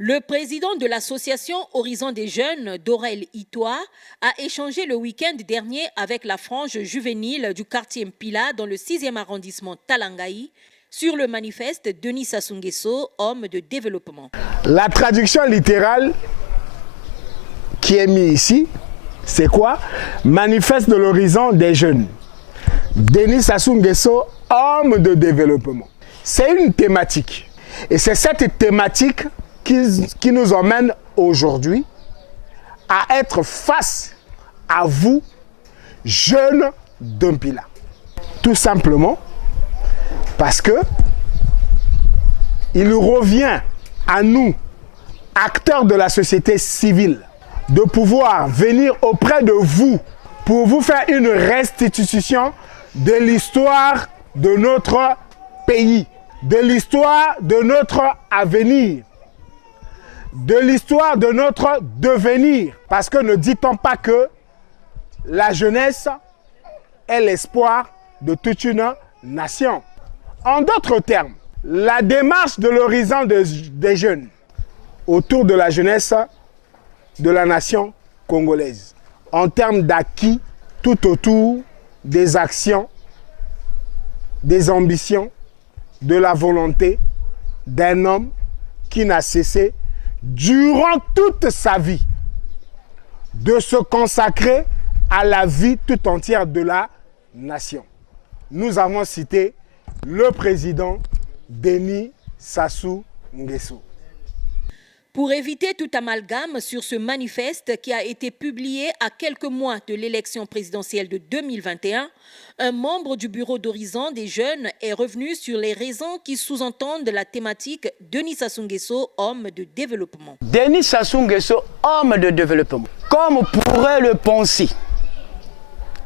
Le président de l'association Horizon des Jeunes, Dorel Itoa, a échangé le week-end dernier avec la frange juvénile du quartier Mpila dans le 6e arrondissement Talangaï sur le manifeste Denis Sassou Nguesso, homme de développement. La traduction littérale qui est mise ici, c'est quoi? Manifeste de l'horizon des jeunes. Denis Sassou Nguesso, homme de développement. C'est une thématique. Et c'est cette thématique qui nous emmène aujourd'hui à être face à vous, jeunes de Mpila. Tout simplement parce que il revient à nous, acteurs de la société civile, de pouvoir venir auprès de vous pour vous faire une restitution de l'histoire de notre pays, de l'histoire de notre avenir, de l'histoire de notre devenir. Parce que ne dit-on pas que la jeunesse est l'espoir de toute une nation. En d'autres termes, la démarche de l'horizon des jeunes autour de la jeunesse de la nation congolaise, en termes d'acquis tout autour des actions, des ambitions, de la volonté d'un homme qui n'a cessé durant toute sa vie de se consacrer à la vie tout entière de la nation. Nous avons cité le président Denis Sassou Nguesso. Pour éviter tout amalgame sur ce manifeste qui a été publié à quelques mois de l'élection présidentielle de 2021, un membre du bureau d'Horizon des Jeunes est revenu sur les raisons qui sous-entendent la thématique Denis Sassou Nguesso, homme de développement. Denis Sassou Nguesso, homme de développement, comme pourrait le penser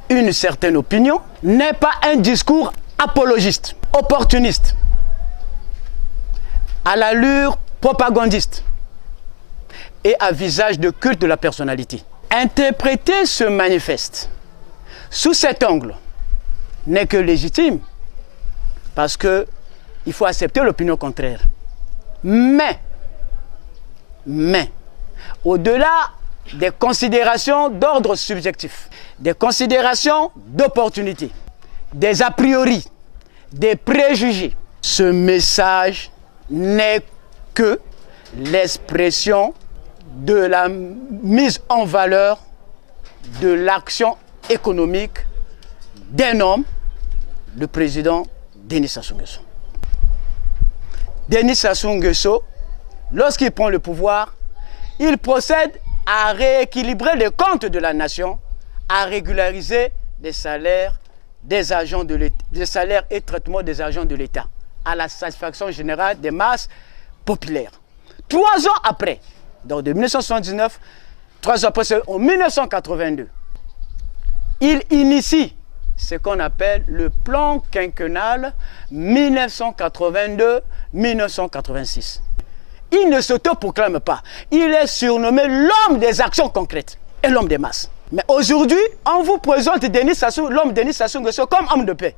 une certaine opinion, n'est pas un discours apologiste, opportuniste, à l'allure propagandiste et à visage de culte de la personnalité. Interpréter ce manifeste sous cet angle n'est que légitime parce qu'il faut accepter l'opinion contraire. Mais, au-delà des considérations d'ordre subjectif, des considérations d'opportunité, des a priori, des préjugés, ce message n'est que l'expression de la mise en valeur de l'action économique d'un homme, le président Denis Sassou Nguesso. Denis Sassou Nguesso, lorsqu'il prend le pouvoir, il procède à rééquilibrer les comptes de la nation, à régulariser les salaires des agents de l'État, des salaires et traitements des agents de l'État, à la satisfaction générale des masses populaires. 3 ans après, donc de 1979, 3 ans après, en 1982, il initie ce qu'on appelle le plan quinquennal 1982-1986. Il ne s'autoproclame pas. Il est surnommé l'homme des actions concrètes et l'homme des masses. Mais aujourd'hui, on vous présente l'homme Denis Sassou Nguesso comme homme de paix.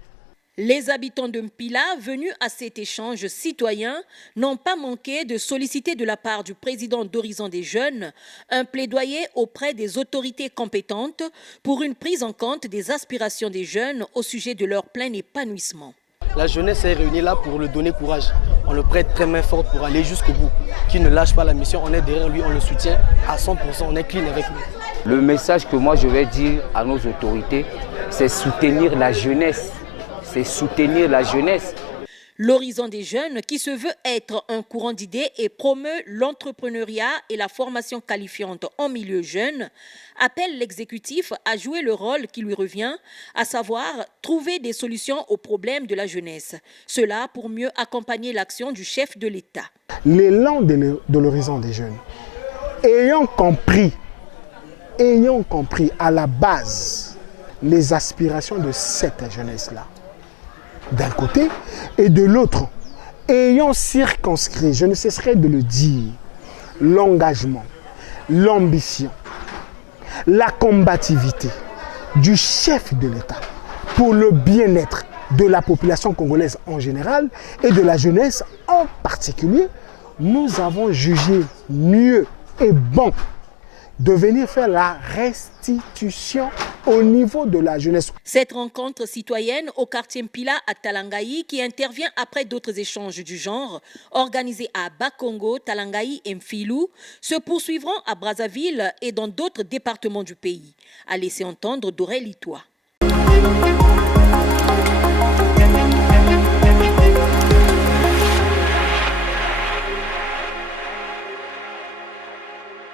Les habitants de Mpila, venus à cet échange citoyen, n'ont pas manqué de solliciter de la part du président d'Horizon des Jeunes un plaidoyer auprès des autorités compétentes pour une prise en compte des aspirations des jeunes au sujet de leur plein épanouissement. La jeunesse est réunie là pour lui donner courage. On le prête très main forte pour aller jusqu'au bout. Qui ne lâche pas la mission, on est derrière lui, on le soutient à 100%, on est clean avec lui. Le message que moi je vais dire à nos autorités, c'est soutenir la jeunesse. C'est soutenir la jeunesse. L'Horizon des Jeunes, qui se veut être un courant d'idées et promeut l'entrepreneuriat et la formation qualifiante en milieu jeune, appelle l'exécutif à jouer le rôle qui lui revient, à savoir trouver des solutions aux problèmes de la jeunesse. Cela pour mieux accompagner l'action du chef de l'État. L'élan de l'Horizon des Jeunes, ayant compris à la base les aspirations de cette jeunesse-là, d'un côté, et de l'autre, ayant circonscrit, je ne cesserai de le dire, l'engagement, l'ambition, la combativité du chef de l'État pour le bien-être de la population congolaise en général et de la jeunesse en particulier, nous avons jugé mieux et bon de venir faire la restitution au niveau de la jeunesse. Cette rencontre citoyenne au quartier Mpila à Talangaï, qui intervient après d'autres échanges du genre, organisés à Bakongo, Talangaï et Mfilou, se poursuivront à Brazzaville et dans d'autres départements du pays, a laissé entendre Doré Litois.